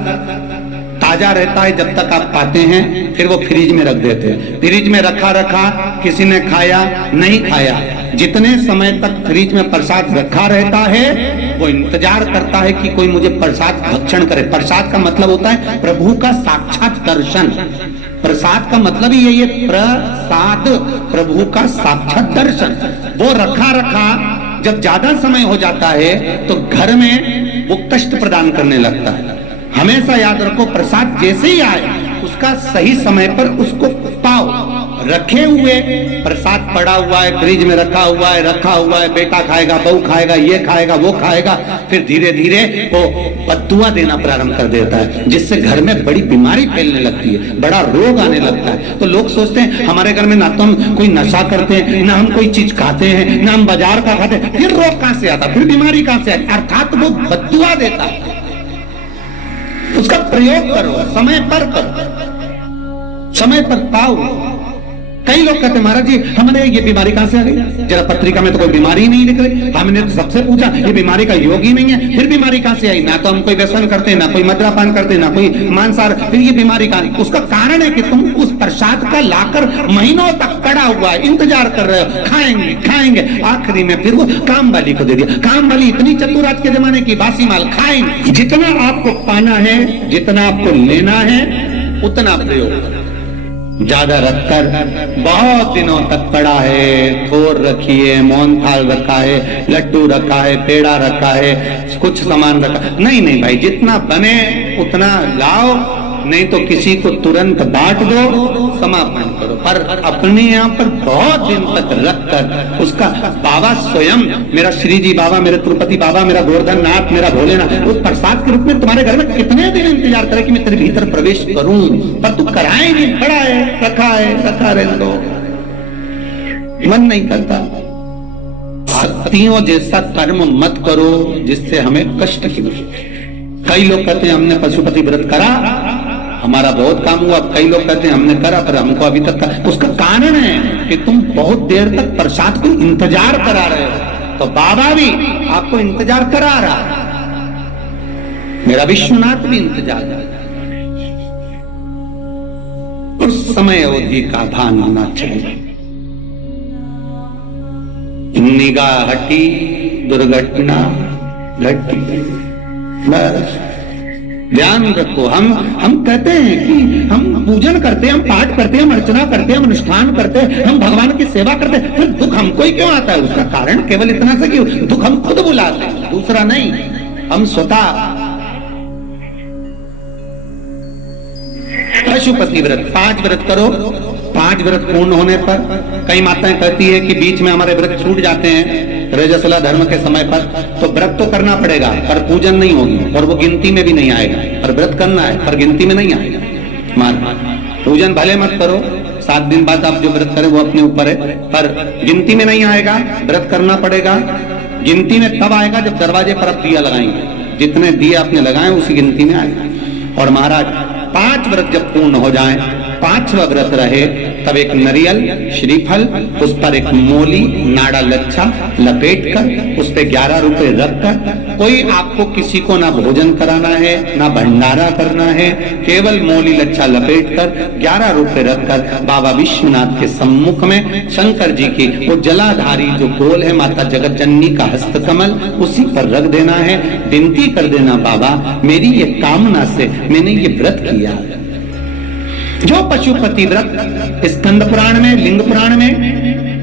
ताजा रहता है जब तक आप पाते हैं, फिर वो फ्रिज में रख देते हैं। फ्रिज में रखा रखा किसी ने खाया नहीं खाया, जितने समय तक फ्रिज में प्रसाद रखा रहता है वो इंतजार करता है कि कोई मुझे प्रसाद भक्षण करे। प्रसाद का मतलब होता है प्रभु का साक्षात दर्शन। प्रसाद का मतलब ही यही है, प्रसाद प्रभु का साक्षात दर्शन। वो रखा रखा जब ज्यादा समय हो जाता है तो घर में वो कष्ट प्रदान करने लगता है। हमेशा याद रखो, प्रसाद जैसे ही आए उसका सही समय पर उसको पाओ। रखे हुए प्रसाद पड़ा हुआ है, फ्रिज में रखा हुआ है, बेटा खाएगा, बहू खाएगा, ये खाएगा, वो खाएगा, फिर धीरे धीरे वो बद्दुआ देना प्रारंभ कर देता है, जिससे घर में बड़ी बीमारी फैलने लगती है, बड़ा रोग आने लगता है। तो लोग सोचते हैं हमारे घर में ना तो हम कोई नशा करते हैं, ना हम कोई चीज खाते हैं, ना हम बाजार का खाते हैं, फिर रोग कहां से आता, फिर बीमारी कहां से आई? अर्थात वो बद्दुआ देता है। उसका प्रयोग करो, समय पर करो, समय पर पाओ। कई लोग कहते हैं महाराज जी हमारे ये बीमारी कहां से आ गई? जरा पत्रिका में तो कोई बीमारी नहीं लिख रही। हमने तो सबसे पूछा ये बीमारी का योग ही नहीं है, फिर बीमारी कहां से आई? ना तो हम कोई व्यसन करते, ना कोई मद्यपान करते, ना कोई मांसाहार, फिर ये बीमारी कहां? उसका कारण है कि तुम उस प्रसाद का लाकर महीनों तक पड़ा हुआ है, इंतजार कर रहे हो, खाएंगे खाएंगे, आखिरी में फिर वो काम वाली को दे दिया। काम वाली इतनी चतुर आज के जमाने की, बासी माल खाएंगे। जितना आपको पाना है, जितना आपको लेना है, उतना प्रयोग करो। ज्यादा रखकर बहुत दिनों तक पड़ा है, थोर रखी है, मोहन थाल रखा है, लड्डू रखा है, पेड़ा रखा है, कुछ सामान रखा, नहीं नहीं भाई, जितना बने उतना लाओ, नहीं तो किसी को तुरंत बांट दो, समापन करो। पर अपने यहाँ पर बहुत दिन तक रखकर उसका बाबा स्वयं, मेरा श्री जी बाबा, मेरे तिरुपति बाबा, मेरा गोवर्धन नाथ, मेरा भोलेनाथ, उस प्रसाद के रूप में तुम्हारे घर में कितने दिन इंतजार करे कि मैं तेरे भीतर प्रवेश करूं, पर तू कराए नहीं, पड़ा है, रखा रहने दो, मन नहीं करता। सतियों जैसा कर्म मत करो जिससे हमें कष्ट की। कई लोग कहते हैं हमने पशुपति व्रत करा, हमारा बहुत काम हुआ। कई लोग कहते हैं हमने करा पर हमको अभी तक करा। उसका कारण है कि तुम बहुत देर तक प्रसाद को इंतजार करा रहे हो, तो बाबा भी आपको इंतजार करा रहा है, मेरा विश्वनाथ भी इंतजार कर रहा है। उस समय अवधि का भान होना चाहिए। निगाह हटी, दुर्घटना घटी, बस ध्यान रखो। हम कहते हैं कि हम पूजन करते हैं, हम पाठ करते हैं, हम अर्चना करते हैं, हम अनुष्ठान करते हैं, हम भगवान की सेवा करते हैं, फिर दुख हमको ही क्यों आता है? उसका कारण केवल इतना सा कि दुख हम खुद बुलाते हैं, दूसरा नहीं। हम स्वतः पशुपति व्रत 5 व्रत करो। 5 व्रत पूर्ण होने पर कई माताएं कहती है कि बीच में हमारे व्रत छूट जाते हैं रजस्वला धर्म के समय पर, तो व्रत तो करना पड़ेगा पर पूजन नहीं होगी और वो गिनती में भी नहीं आएगा। पर व्रत करना है पर गिनती में नहीं आएगा। पूजन भले मत करो, 7 दिन बाद आप जो व्रत करें वो अपने ऊपर है, पर गिनती में नहीं आएगा। व्रत करना पड़ेगा। गिनती में तब आएगा जब दरवाजे पर आप दिया लगाएंगे, जितने दिए आपने लगाए उसी गिनती में आएगा। और महाराज 5 व्रत जब पूर्ण हो जाए, 5वां व्रत रहे, तब एक नरियल, श्रीफल, उस पर एक मोली नाड़ा लच्छा लपेट कर, उस पे 11 रुपए रखकर, कोई आपको किसी को ना भोजन कराना है ना भंडारा करना है, केवल मोली लच्छा लपेट कर 11 रुपए रखकर बाबा विश्वनाथ के सम्मुख में शंकर जी की वो जलाधारी जो गोल है माता जगत जननी का हस्तकमल, उसी पर रख देना है। विनती कर देना, बाबा मेरी ये कामना से मैंने ये व्रत किया। जो पशुपति व्रत स्कंद पुराण में, लिंग पुराण में,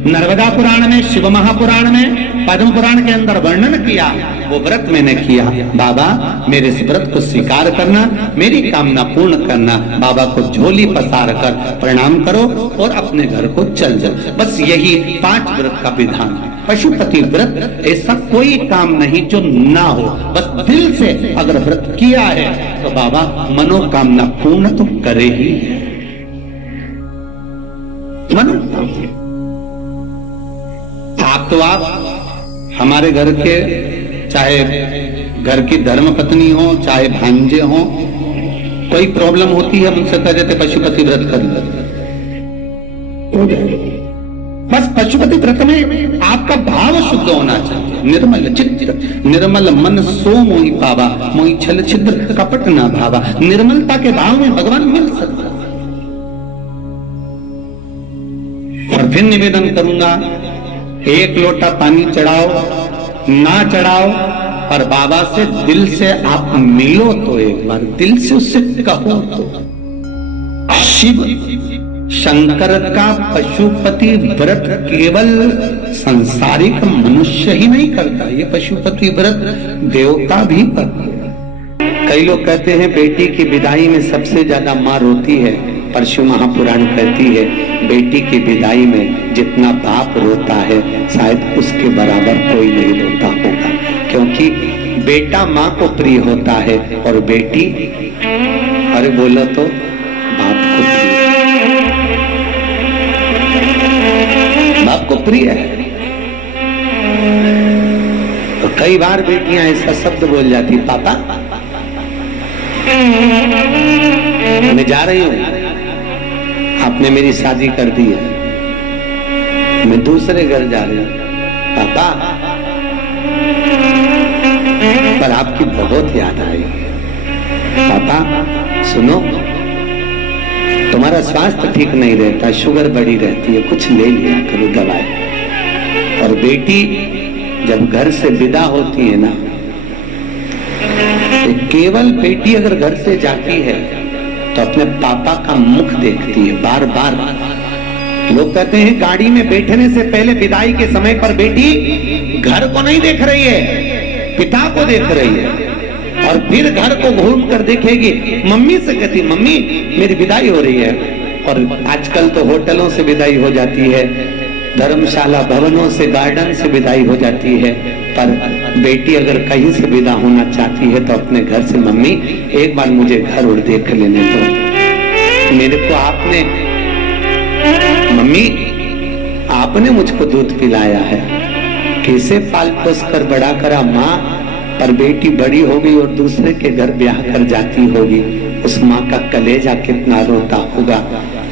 नर्मदा पुराण में, शिव महापुराण में, पद्म पुराण के अंदर वर्णन किया, वो व्रत मैंने किया। बाबा मेरे इस व्रत को स्वीकार करना, मेरी कामना पूर्ण करना। बाबा को झोली पसार कर प्रणाम करो और अपने घर को चल जाओ। बस यही 5 व्रत का विधान है। पशुपति व्रत ऐसा कोई काम नहीं जो ना हो, बस दिल से अगर व्रत किया है तो बाबा मनोकामना पूर्ण तो करे ही है। आप हमारे घर के, चाहे घर की धर्म पत्नी हो, चाहे भांजे हो, कोई प्रॉब्लम होती है मुझसे कह देते पशुपति व्रत कर लो, हो जाए। बस पशुपति व्रत में आपका भाव शुद्ध होना चाहिए, निर्मल चित्त निर्मल मन सो मोहि पावा, मोहि छल छिद्र कपट ना भावा। निर्मलता के भाव में भगवान मिल सकता है। और फिर निवेदन करूंगा, एक लोटा पानी चढ़ाओ ना चढ़ाओ, और बाबा से दिल से आप मिलो तो एक बार दिल से उससे कहो तो। शिव शंकर का पशुपति व्रत केवल सांसारिक मनुष्य ही नहीं करता, ये पशुपति व्रत देवता भी करते हैं। कई लोग कहते हैं बेटी की विदाई में सबसे ज्यादा मां रोती है, पर शिव महापुराण कहती है बेटी की विदाई में जितना बाप रोता है शायद उसके बराबर कोई नहीं रोता होगा, क्योंकि बेटा मां को प्रिय होता है और बेटी, अरे बोलो तो, बाप को प्रिय, बाप को प्रिय है। तो कई बार बेटियां ऐसा शब्द बोल जाती, पापा मैं जा रही हूं, आपने मेरी शादी कर दी है, मैं दूसरे घर जा रही हूं, पापा पर आपकी बहुत याद आई। पापा सुनो, तुम्हारा स्वास्थ्य ठीक नहीं रहता, शुगर बढ़ी रहती है, कुछ ले लिया करो दवाई। और बेटी जब घर से विदा होती है ना, तो केवल बेटी अगर घर से जाती है तो अपने पापा का मुख देखती है बार बार। लोग कहते हैं गाड़ी में बैठने से पहले विदाई के समय पर बेटी घर को नहीं देख रही है, पिता को देख रही है, और फिर घर को घूम कर देखेगी। मम्मी से कहती, मम्मी मेरी विदाई हो रही है। और आजकल तो होटलों से विदाई हो जाती है, धर्मशाला भवनों से, गार्डन से विदाई हो जाती है, पर बेटी अगर कहीं से विदा होना चाहती है तो अपने घर से, मम्मी एक बार मुझे घर और देख लेने दो, मेरे को आपने, मम्मी आपने मुझको दूध पिलाया है, कैसे पाल पोस कर बड़ा करा माँ, पर बेटी बड़ी हो गई और दूसरे के घर ब्याह कर जाती होगी, उस माँ का कलेजा कितना रोता होगा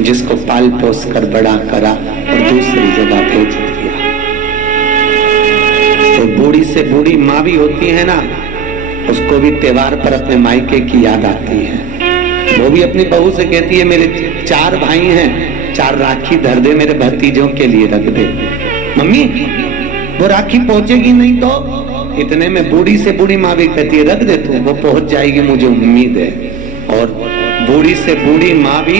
जिसको पाल पोस कर बड़ा करा और दूसरी जगह भेज दिया। तो बूढ़ी से बूढ़ी माँ भी होती है ना, उसको भी त्योहार पर अपने मायके की याद आती है। वो भी अपनी बहू से कहती है मेरे 4 भाई हैं, 4 राखी धर दे मेरे भतीजों के लिए रख दे। मम्मी वो राखी पहुंचेगी नहीं तो, इतने में बूढ़ी से बूढ़ी माँ भी कहती है रख दे तू, वो पहुंच जाएगी मुझे उम्मीद है। और बूढ़ी से बूढ़ी माँ भी,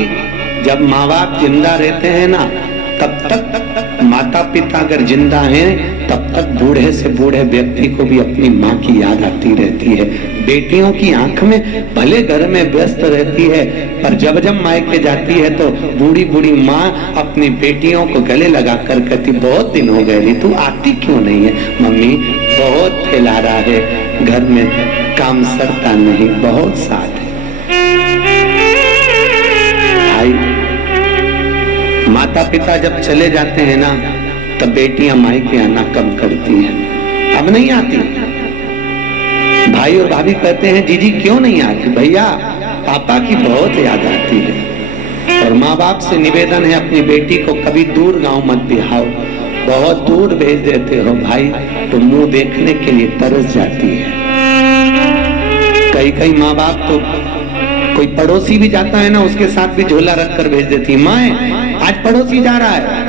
जब माँ बाप जिंदा रहते हैं ना तब तक, माता पिता अगर जिंदा हैं तब तक बूढ़े से बूढ़े व्यक्ति को भी अपनी माँ की याद आती रहती है। बेटियों की आंख में भले घर में व्यस्त रहती है, पर जब जब मायके जाती है तो बूढ़ी बूढ़ी माँ अपनी बेटियों को गले लगा कर कहती, बहुत दिन हो गए तू आती क्यों नहीं है? मम्मी बहुत फैला रहा है, घर में काम सरता नहीं, बहुत साथ है। भाई माता पिता जब चले जाते हैं ना तब बेटियां मायके आना कम करती हैं, अब नहीं आती। भाई और भाभी कहते हैं जीजी क्यों नहीं आती? भैया पापा की बहुत याद आती है। और माँ बाप से निवेदन है अपनी बेटी को कभी दूर गांव मत बिहाओ, बहुत दूर भेज देते हो भाई तो मुंह देखने के लिए तरस जाती है। कई माँ बाप तो कोई पड़ोसी भी जाता है ना उसके साथ भी झोला रख कर भेज देती है। माँ आज पड़ोसी जा रहा है,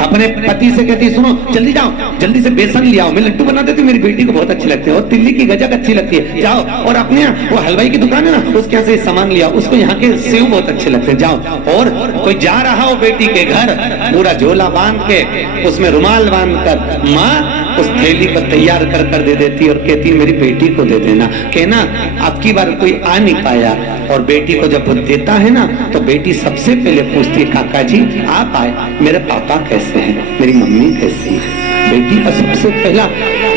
अपने पति से कहती सुनो जल्दी जाओ, जल्दी से बेसन ले आओ, मैं लड्डू बना देती हूँ, मेरी बेटी को बहुत अच्छे लगते हैं, और तिल्ली की गजक अच्छी लगती है, जाओ। और अपने वो हलवाई की दुकान है ना उसके यहाँ से सामान लिया, उसको यहाँ के सेव बहुत अच्छे लगते हैं, जाओ। और कोई जा रहा हो बेटी के घर पूरा झोला बांध के, उसमें रुमाल बांध कर, माँ उस थैली को तैयार कर दे देती और कहती मेरी बेटी को दे देना। कहना अब की बार कोई आ नहीं पाया, और बेटी को जब देता है ना तो बेटी सबसे पहले पूछती है काका जी आप आए, मेरे पापा कैसे हैं, मेरी मम्मी कैसी है। बेटी का सबसे पहला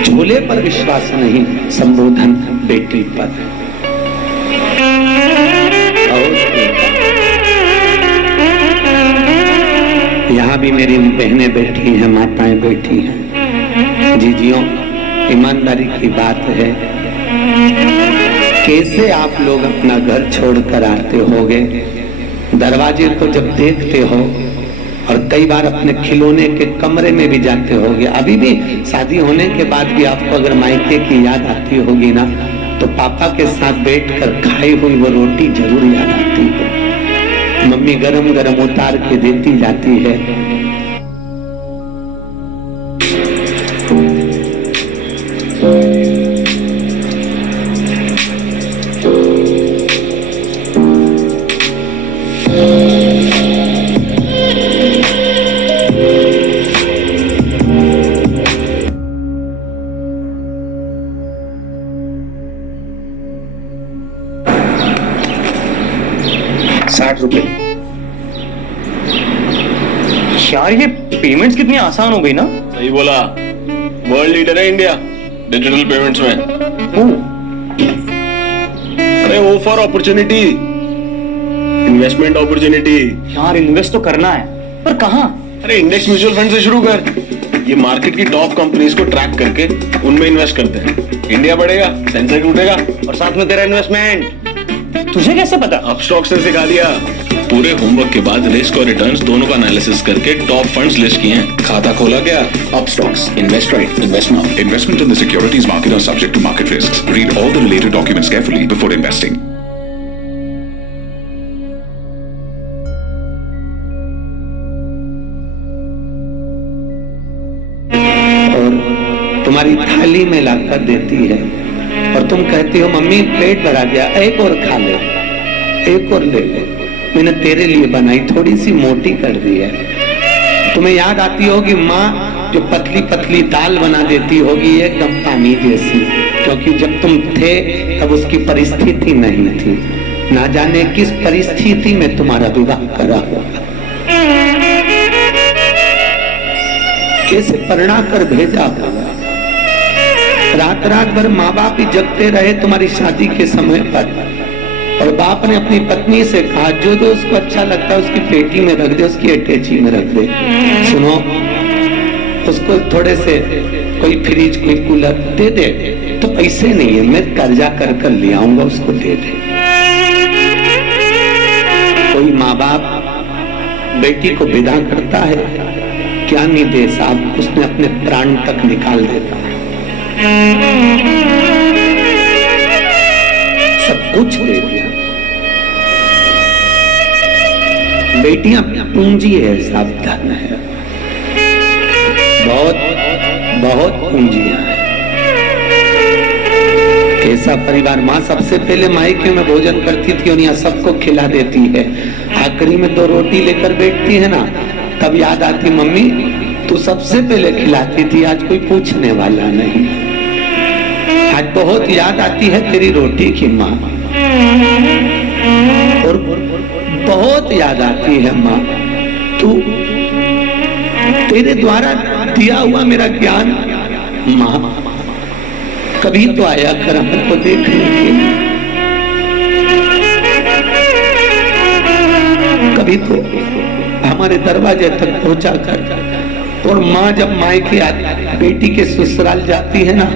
झोले पर विश्वास नहीं, संबोधन बेटी पर। यहाँ भी मेरी बहनें बैठी हैं, माताएं बैठी हैं। जीजियों ईमानदारी की बात है, कैसे आप लोग अपना घर छोड़कर आते होगे, दरवाजे को जब देखते हो, और कई बार अपने खिलौने के कमरे में भी जाते होगे। अभी भी शादी होने के बाद भी आपको अगर मायके की याद आती होगी ना, तो पापा के साथ बैठकर खाई हुई वो रोटी जरूर याद आती है। मम्मी गरम गरम उतार के देती जाती है। ₹60। यार ये पेमेंट्स कितनी आसान हो गई ना। सही बोला, वर्ल्ड लीडर है इंडिया डिजिटल पेमेंट्स में। अरे O for opportunity, investment opportunity. यार इन्वेस्ट तो करना है, पर कहाँ? अरे इंडेक्स म्यूचुअल फंड से शुरू कर। ये मार्केट की टॉप कंपनीज को ट्रैक करके उनमें इन्वेस्ट करते हैं। इंडिया बढ़ेगा, सेंसेक्स उठेगा और साथ में तेरा इन्वेस्टमेंट। तुझे कैसे पता? अपस्टॉक्स ने सिखा दिया। पूरे होमवर्क के बाद रिस्क और रिटर्न्स दोनों का एनालिसिस करके टॉप फंड्स लिस्ट किए हैं। खाता खोला क्या? Upstox, invest right, invest now. Investment in the securities market are subject to market risks. Read all the related documents carefully before investing. और तुम्हारी थाली में लाकर देती है और तुम कहती हो मम्मी पेट भरा गया, एक और खा ले, एक और ले ले, मैंने तेरे लिए बनाई, थोड़ी सी मोटी कर दी है। तुम्हें याद आती होगी माँ जो पतली पतली दाल बना देती होगी एकदम पानी जैसी, क्योंकि जब तुम थे तब उसकी परिस्थिति नहीं थी। ना जाने किस परिस्थिति में तुम्हारा विवाह करा होगा, कैसे परिणा कर भेजा होगा। रात रात भर माँ बाप ही जगते रहे तुम्हारी शादी के समय पर, और बाप ने अपनी पत्नी से कहा जो जो उसको अच्छा लगता है उसकी पेटी में रख दे, उसकी अटैची में रख दे। सुनो, उसको थोड़े से कोई फ्रिज कोई कूलर दे दे, तो पैसे नहीं है, मैं कर्जा कर कर ले आऊंगा, उसको दे दे। कोई माँ बाप बेटी को विदा करता है, क्या नहीं दे साहब, उसने अपने प्राण तक निकाल देता है, सब कुछ दे दिया। बेटियां पूंजी है साहब, धन है, बहुत बहुत पूंजियां है। कैसा परिवार, माँ सबसे पहले मायके में भोजन करती थी और यहाँ सबको खिला देती है, आखिरी में 2 रोटी लेकर बैठती है ना, तब याद आती मम्मी तू सबसे पहले खिलाती थी, आज कोई पूछने वाला नहीं। आज बहुत याद आती है तेरी रोटी की माँ, और बहुत याद आती है माँ तू, तेरे द्वारा दिया हुआ मेरा ज्ञान। माँ कभी तो आया कर हमको देखने के लिए, कभी तो हमारे दरवाजे तक पहुंचा कर। और माँ जब मायके बेटी के ससुराल जाती है ना,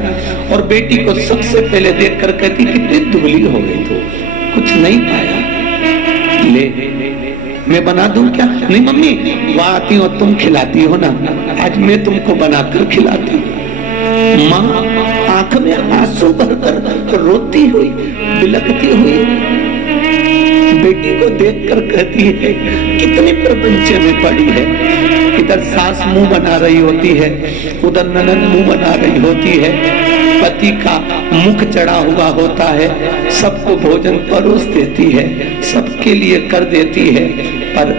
और बेटी को सबसे पहले देख कर कहती कितनी दुबली हो गई, तो कुछ नहीं पाया, ले मैं बना दूं क्या? नहीं मम्मी, वहां आती हो तुम खिलाती हो ना, आज मैं तुमको बनाकर खिलाती हूँ। माँ आंख में आंसू भरकर रोती हुई बिलखती हुई बेटी को देखकर कहती है कितनी प्रपंच में पड़ी है। इधर सास मुंह बना रही होती है, उधर ननद मुंह बना रही होती है, पति का मुख चढ़ा हुआ होता है, सबको भोजन परोस देती है, सबके लिए कर देती है, पर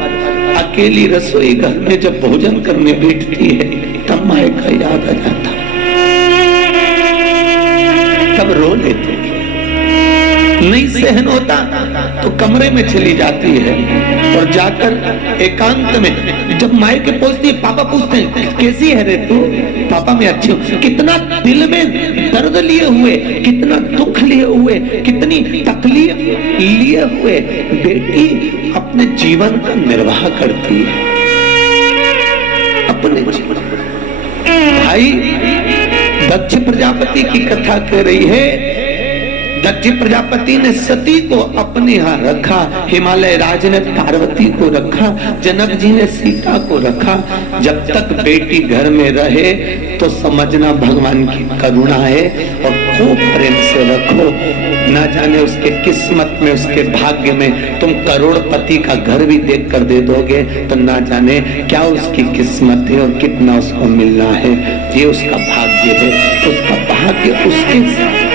अकेली रसोई घर में जब भोजन करने बैठती है तब माए का याद आ जाता, तब रो लेती है। नहीं सहन होता तो कमरे में चली जाती है और जाकर एकांत में जब माए के पहुंचती है, पापा पूछते हैं कैसी है रे तू? पापा मैं अच्छी हूँ। कितना दिल में दर्द लिए हुए, कितना दुख लिए हुए, कितनी तकलीफ लिए हुए बेटी अपने जीवन का निर्वाह करती है, अपने जीवन। भाई दक्ष प्रजापति की कथा कह रही है, दक्ष प्रजापति ने सती को अपने यहाँ रखा, हिमालय राज ने पार्वती को रखा, जनक जी ने सीता को रखा। जब तक बेटी घर में रहे तो समझना भगवान की करुणा है और खूब प्रेम से रखो। ना जाने उसके किस्मत में, उसके भाग्य में तुम करोड़पति का घर भी देख कर दे दोगे तो ना जाने क्या उसकी किस्मत है और कितना उसको मिलना है। ये उसका भाग्य है, उसका भाग्य उसके साथ,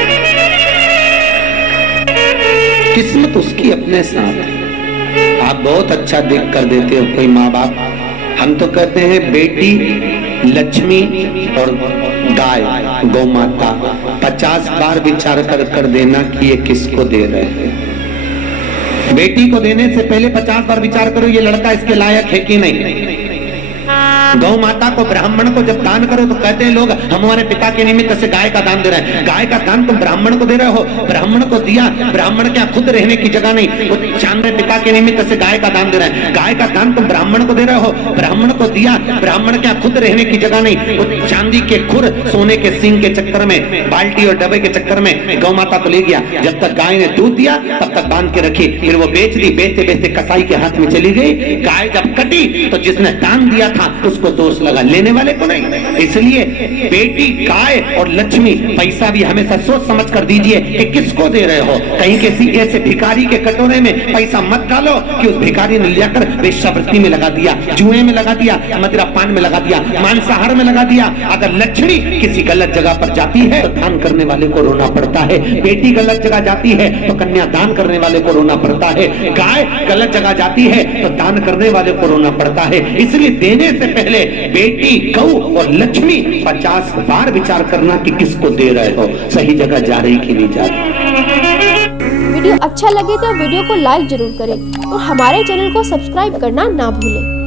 किस्मत उसकी अपने साथ है। आप बहुत अच्छा देख कर देते हो कोई माँ बाप, हम तो कहते हैं बेटी, लक्ष्मी और गाय, गौ माता, 50 बार विचार कर देना कि ये किसको दे रहे हैं। बेटी को देने से पहले 50 बार विचार करो ये लड़का इसके लायक है कि नहीं। गौ माता को, ब्राह्मण को जब दान करो तो कहते हैं लोग हम हमारे पिता के निमित्त से गाय का दान दे रहे हैं। गाय का दान तुम ब्राह्मण को दे रहे हो, ब्राह्मण को दिया, ब्राह्मण क्या खुद रहने की जगह नहीं, वो चांद पिता के निमित्त से गाय का दान दे रहे हैं। गाय का दान तुम ब्राह्मण को दे रहे हो, ब्राह्मण को दिया, ब्राह्मण क्या खुद रहने की जगह नहीं, वो चांदी के खुर, सोने के सींग के चक्कर में, बाल्टी और डब्बे के चक्कर में गौ माता को ले गया। जब तक गाय ने दूध दिया तब तक बांध के रखी, फिर वो बेच दी, बेचते बेचते कसाई के हाथ में चली गई। गाय जब कटी तो जिसने दान दिया था उसको दोष लगा, लेने वाले को नहीं। इसलिए बेटी, गाय और लक्ष्मी, पैसा भी हमेशा सोच समझ कर दीजिए कि किसको दे रहे हो। कहीं किसी ऐसे भिखारी के कटोरे में पैसा मत डालो कि उस भिखारी ने लेकर वेश्यावृत्ति में लगा दिया, जुए में लगा दिया, मदिरा पान में लगा दिया, मांसाहार में लगा दिया। अगर लक्ष्मी किसी गलत जगह पर जाती है तो दान करने वाले को रोना पड़ता है। बेटी गलत जगह जाती है तो कन्या दान करने वाले को रोना पड़ता है। गाय गलत जगह जाती है तो दान करने वाले को रोना पड़ता है। इसलिए देने से पहले बेटी, गौ और लक्ष्मी 50 बार विचार करना कि किसको दे रहे हो, सही जगह जा रही कि नहीं जा रही। वीडियो अच्छा लगे तो वीडियो को लाइक जरूर करें और हमारे चैनल को सब्सक्राइब करना ना भूलें।